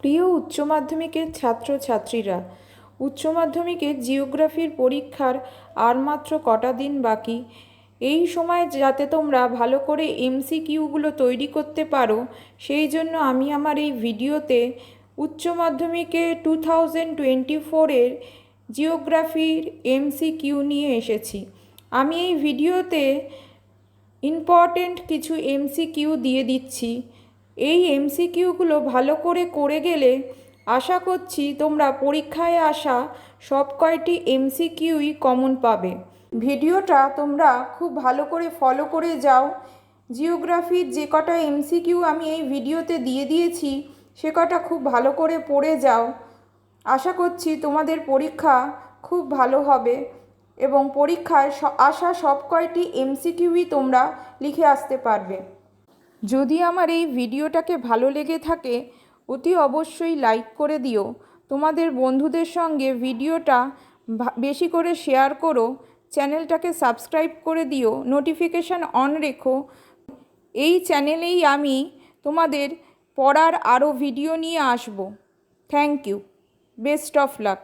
প্রিয় উচ্চ মাধ্যমিকের ছাত্রছাত্রীরা, উচ্চ মাধ্যমিকের জিওগ্রাফির পরীক্ষার আর মাত্র কটা দিন বাকি। এই সময় যাতে তোমরা ভালো করে এমসিকিউগুলো তৈরি করতে পারো, সেই জন্য আমি আমার এই ভিডিওতে উচ্চ মাধ্যমিকে 2024-এর জিওগ্রাফির এমসিকিউ নিয়ে এসেছি। আমি এই ভিডিওতে ইম্পর্টেন্ট কিছু এমসিকিউ দিয়ে দিচ্ছি। এই এমসিকিউগুলো ভালো করে গেলে আশা করছি তোমরা পরীক্ষায় আসা সব কয়টি এমসিকিউই কমন পাবে। ভিডিওটা তোমরা খুব ভালো করে ফলো করে যাও। জিওগ্রাফির যে কটা এমসিকিউ আমি এই ভিডিওতে দিয়ে দিয়েছি সে কটা খুব ভালো করে পড়ে যাও। আশা করছি তোমাদের পরীক্ষা খুব ভালো হবে এবং পরীক্ষায় আসা সব কয়টি এমসিকিউই তোমরা লিখে আসতে পারবে। যদি আমার এই ভিডিওটাকে ভালো লেগে থাকে অতি অবশ্যই লাইক করে দিও। তোমাদের বন্ধুদের সঙ্গে ভিডিওটা বেশি করে শেয়ার করো। চ্যানেলটাকে সাবস্ক্রাইব করে দিও, নোটিফিকেশান অন রেখো। এই চ্যানেলেই আমি তোমাদের পড়ার আরও ভিডিও নিয়ে আসব। Thank you. Best of lakh.